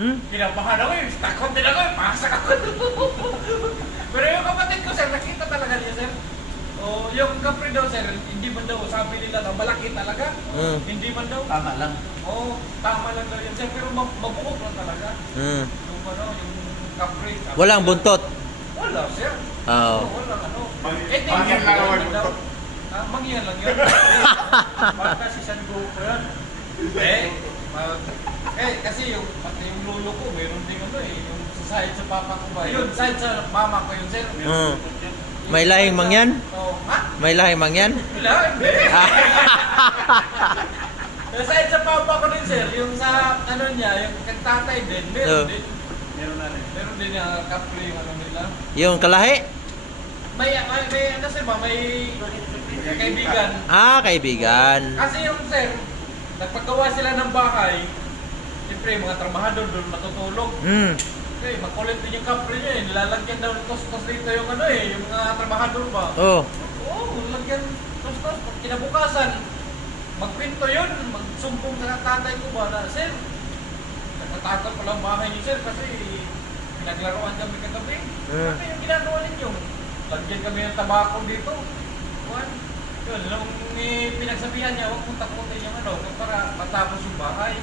Kinabahan ako eh. Takot din ako eh. Pasak ako. Pero yung kapatid ko, sir, nakita talaga niya, sir. O, yung kapre daw, sir, hindi man daw, sabi nila daw, malaki talaga. Hindi man daw. Tama lang. Oo, tama lang daw yun, sir. Pero mabuhok lang talaga. Yung ano, yung kapre. Walang buntot. Wala, sir. Oo. Walang ano. Mangyan lang naman yung buntot. Mangyan lang yun. Baka si San Goku yan. Kasi yung pati yung lolo ko, meron din ano eh, yung sa side sa papa ko ba? Yun, side sa mama ko yun, sir. May lahing mangyan? Oo. Ha? May lahing mangyan? Wala, hindi. Yung side sa papa ko din, sir, yung sa ano niya, yung kagtatay din, meron din. Meron na rin. Meron din yung kapre yung ano nila. Yung kalahi? May ano sir ba, may kaibigan. Kaibigan. Kasi yung sir, nagpagawa sila ng bahay, siyempre mga trabahador doon matutulog. Okay, makulit din yung kapre niya eh. Nilalagyan daw ng tos-tos dito yung ano eh, yung mga trabahador ba? Oo, lagyan tos-tos. Pag kinabukasan, magpinto yun, magsumpong sa tatay ko ba na, sir, nagtatakot pala ang bahay niyo, sir, kasi pinaglaruan kami kagabi. Ano yung ginagawa ninyo? Lagyan kami ng tabako dito. Yun, nung pinagsabihan niya, huwag mong takutin yung ano, para matapos yung bahay.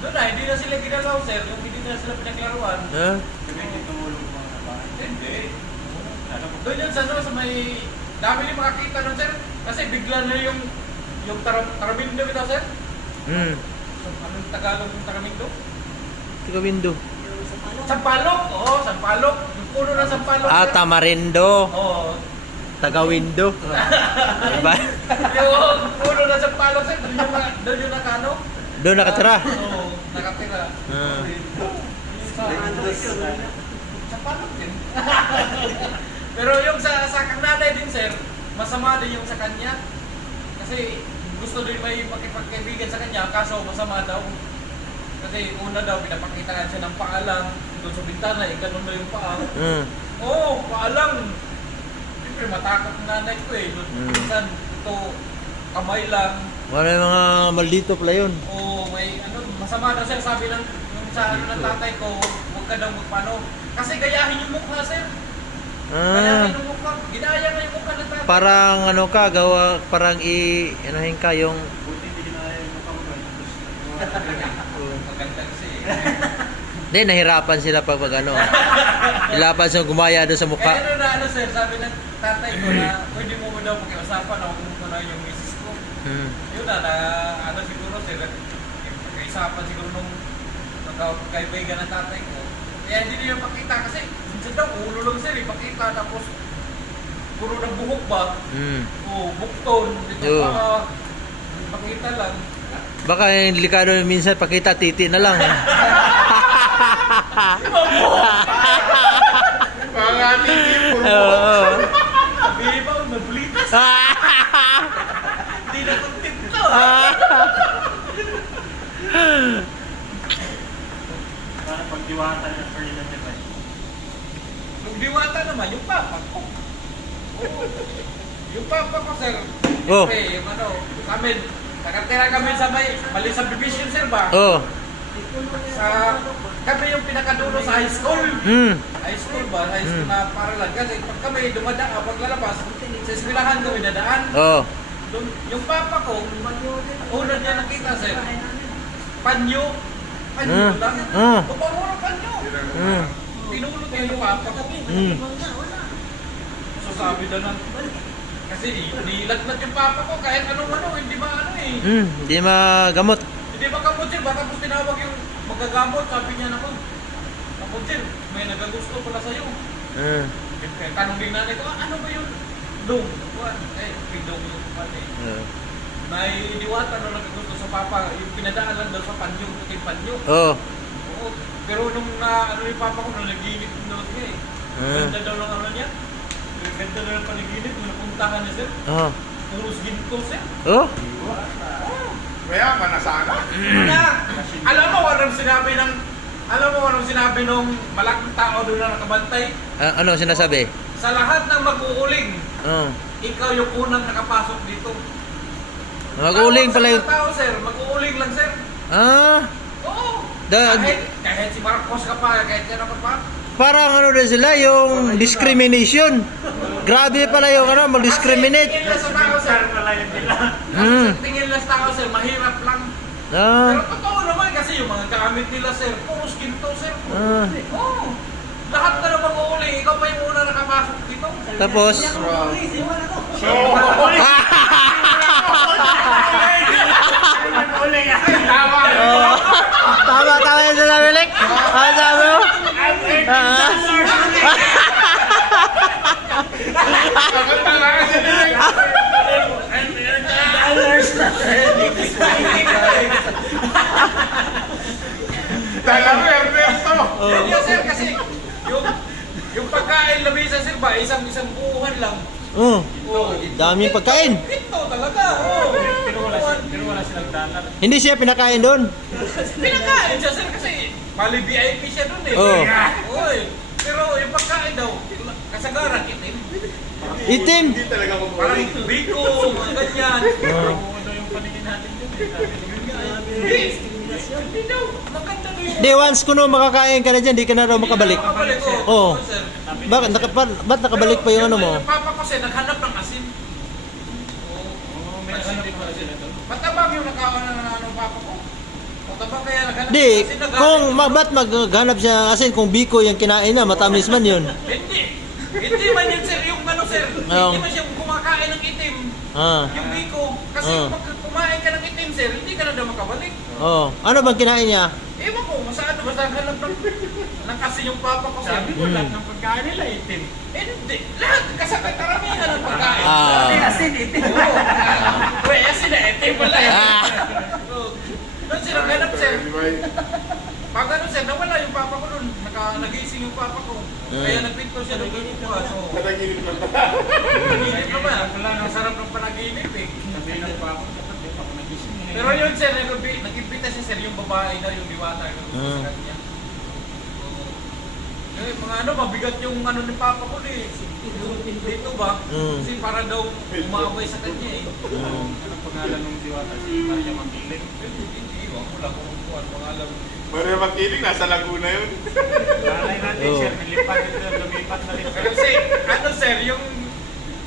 Doon na, hindi na sila ginalaw, sir, yung hindi na sila pinaglaruan. Hindi tumulong po mga bahay. Hindi. Doon yun sa may, dami rin makakita nun, sir, kasi bigla na yung taramindo ito, sir. Anong Tagalog yung taramindo? Tagawindo. Sampalok, oo, sampalok. Yung puno ng sampalok. Tamarindo. Oo. Tagawindo. Diba? Yung puno ng sampalok, sir, doon yung nakano? Doon nakatira. Oo, nakatira. Sampalok din. Pero yung sa kananay din, sir, masama din yung sa kanya. Kasi gusto din may pakipagkaibigan sa kanya, kaso masama daw. Kasi una daw, pinapakita siya ng paalang doon sa bintana, ganun daw yung paa. Oo, paalang. Siyempre, matakot ng nanay ko eh. Minsan, ito, kamay lang. Wala yung mga maldito pala yun. Oo, may ano, masama daw siya, sabi ng sa ano ng tatay ko, huwag ka daw magpano. Kasi gayahin yung mukha, sir. Gayahin yung mukha. Ginaya na yung mukha ng tatay. Parang ano ka, parang inahin ka yung... Buti hindi ginaya yung mukha mo. Maganda kasi eh. Hindi, nahirapan sila pag ano. Hirapan silang gumaya doon sa mukha. Ano na ano, sir, sabi ng tatay ko na pwede mo daw pakiusapan ako kung ano yung misis ko. Yun na ano siguro, sir, pagkaisapan siguro nung kaibigan ng tatay ko. Kaya hindi nila pakita kasi minsan daw ulo lang, sir, ipakita tapos puro ng buhok ba? Oo, bukton. Ito pakita lang. Baka yung delikado minsan pakita titi na lang. Mga titi, puro Sabi ba, mabulitas. Hindi na kontento. Para pagdiwatan ng Ferdinand Device. Nung diwata naman, yung papa ko. Oo. Yung papa ko, sir. Oh. Siyempre, yung ano, kami, nakatira kami sa mali subdivision, sir ba? Sa, kami yung pinakadulo sa high school. High school ba? High school na paralan. Kasi pag kami dumadaan, pag lalabas, sa eskwelahan kami dadaan. Doon, yung papa ko, una niya nakita, sir. Panyo. Panyo lang. Pupamuro panyo. Tinulog niya yung papa ko. So sabi na lang, kasi nilagnat yung papa ko kahit anong ano, hindi maano eh. Hindi magamot. Hindi magamot sir, baka po tinawag yung magagamot, sabi niya naman. Tapos sir, may nagagusto pala sa'yo. Tanong din nanay ko, ano ba yun? Dong. Pidong yung pati. May diwata na nagagusto sa papa, yung pinadaan lang daw sa panyo, puting panyo. Oo. Pero nung ano yung papa ko, nung naginip yung daw niya eh. Ganda daw ng ano niya. Ganda daw ng panaginip, nung napuntahan niya sir. Puros ginto sir. Mayaman na sana. Alam mo anong sinabi nung malaking tao doon na nakabantay? Ano sinasabi? Sa lahat ng mag-uuling, ikaw yung unang nakapasok dito. Mag-uuling pala yun. Tao, sir. Mag-uuling lang, sir. Ah, Oo. kahit si Marcos ka pa, kahit yan ka pa. Parang ano din sila, yung discrimination. Grabe pala yung ano, mag-discriminate. Tingin lang sa tao, sir. Sir, wala yun nila. Tingin lang sa tao, sir, mahirap lang. Ah, Pero totoo naman kasi yung mga gamit nila, sir, puro skin to, sir. Ah. Oo. Lahat na naman uuling, ikaw pa yung una nakapasok dito. tapos, So, Uling ah. tama. oh, tama yung sinabi, Lek. Ano sabi mo? Ah. Sagot na lang kasi nila. Talaga, Ernesto. Hindi, sir, kasi yung pagkain labisa, sir, ba, isang buuhan lang. Oh, Oo. daming pagkain. Ito talaga, oo. Pero wala silang dalan. Hindi siya pinakain doon. Pinakain siya, sir, kasi mali VIP siya doon eh. Oo. Oy. Pero yung pagkain daw, kasagaran, itim. Itim. Hindi talaga Parang magpapalito. biko, mga ganyan. Oh. Ano yung paningin natin dun eh. Sabi nila, Hindi daw, maganda daw yung... Di, once kuno makakain ka na dyan, di ka na raw makabalik. Makabalik, Oo. sir. Bakit ba't nakabalik pa yung ano mo? Yung papa ko, sir, naghanap ng asin. Oo, may asin din pala sila doon. Matabang yung nakawan ng ano papa ko. Matabang kaya naghanap Di, ng asin. kung ba't maghanap siya asin kung biko yung kinain na, matamis man yun. Hindi. Hindi man yun, sir, yung ano, sir. Oo. Hindi man siya kumakain ng itim. Ah. Yung biko. Kasi Oo. kung kumain ka ng itim, sir, hindi ka na daw makabalik. Oh, ano bang kinain niya? Ewan ko, basta hanap ng asin yung papa ko, sir. Sabi ko, lahat ng pagkain nila itim. Hindi. Lahat. Kasi karamihan ng pagkain. Ah. May asin, itim. Oo. May asin na itim wala. Ah. Oo. Doon sila ganap, sir. Di ba? Pag ano, sir, nawala yung papa ko doon. Nagising yung papa ko. Kaya nagpinto siya ng ganito. So, Panaginip na ba? panaginip naman. Ang sarap ng panaginip eh. Sabi ng papa, dapat di pa ako nagising eh. Pero yun, sir, nag-imbita siya, sir, yung babae na, yung diwata. Sa kanya. Oo. Eh, mga ano, mabigat yung ano ni papa ko eh. Dito ba? Kasi para daw umaway sa kanya eh. Anong pangalan ng diwata? Si Maria Magdiling. Hindi, wala ko kung ano pangalan. Maria Magdiling, nasa Laguna yun. Lalay natin, Oo. sir. Nilipat ito, lumipat na rin. Kasi, ano sir, yung...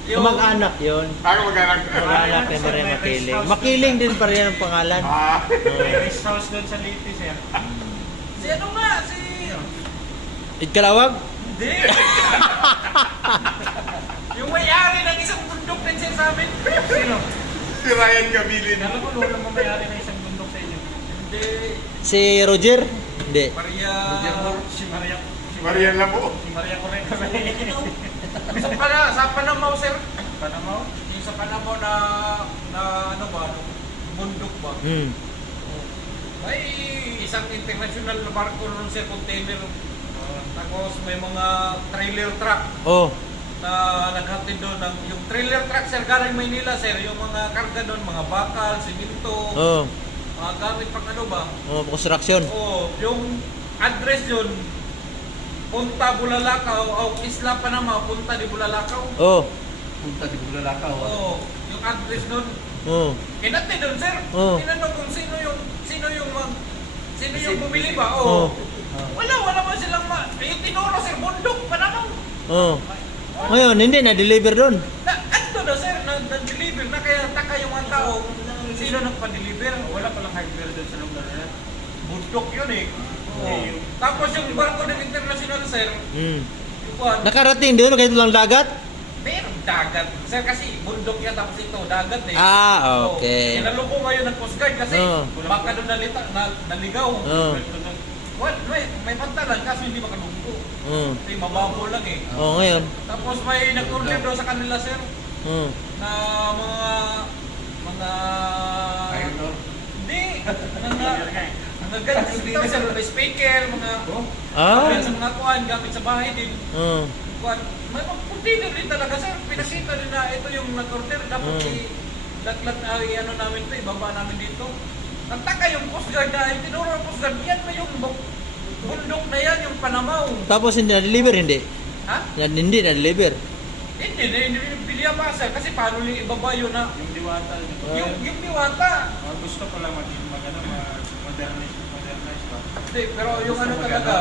Kamag-anak yun. Ako mag-anak. Kamag-anak ni Maria Makiling. Makiling din pa rin ang pangalan. Ah. May rest house doon sa Leyte, sir. Si ano nga, si... Itkalawag? Hindi! Yung may-ari ng isang bundok din siya sa amin. Sino? Si Ryan Gabilin. Alam ko, lolo mo may-ari na isang bundok sa inyo. Hindi. Si Roger? Hindi. Maria... Si Maria. Marian lang po. Si Maria Correct. Sa Panamaw, sir. Panamaw? Yung sa Panamaw na ano ba, ano, bundok ba? Hmm. May isang international na barko nun, sir, container. Tapos may mga trailer truck Oh. na naghatid doon ng yung trailer truck, sir, galing Maynila, sir, yung mga karga doon, mga bakal, simento, Oh. mga gamit pang ano ba? Oh, construction. Oo, yung address yun, Punta Bulalakaw, o Isla Panama, Punta di Bulalakaw. Oh. Punta di Bulalakaw. Oo, yung address doon. Oh. Kinati doon, sir. Oo. Tinanong kung sino yung bumili ba? Oh. Oo. Wala man silang yung tinuro, sir, bundok, Panama. Oh. Ngayon, hindi na-deliver doon. Ano na, sir, nag-deliver na kaya taka yung mga tao. Sino nagpa-deliver? Wala palang hardware doon sa lugar na yan. Bundok yun eh. Oh. Tapos yung barko ng international, sir, Hmm. yung kuwan, Nakarating doon kahit lang dagat? mayroong dagat. Sir, kasi bundok yan, tapos ito, dagat eh. Ah, okay. Inalubong ngayon ng Coast Guard kasi Oo. baka doon naligaw. Oh. Well, may pantalan kasi hindi makalungko. Oh. Kasi mababaw lang eh. Oh, ngayon. Tapos may nag-order daw sa kanila, sir, Oh. na mga hindi, mga ganito dito, sir, may speaker, mga Ah. sa mga kuhan, gamit sa bahay din. Oh. Kuhan, may mag-container din talaga, sir. Pinakita din na ito yung nag-order. Dapat i-latlat, ano namin ito, ibaba namin dito. Nagtaka yung Coast Guard na, tinuro ng Coast Guard, yan ba yung bundok na yan, yung Panamaw? Tapos hindi na-deliver, hindi? Ha? Hindi na-deliver. Hindi pilihan pa, sir. Kasi paano yung ibaba yun na, Yung diwata. yung diwata. Gusto ko lang mag-modernize ba? Hindi, pero yung ano talaga,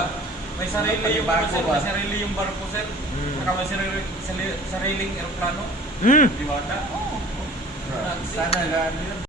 may sarili yung ano sir, may sarili yung barko sir. Saka may sariling aeroplano. Hmm. Di ba? Oo. Sana gano'n yun.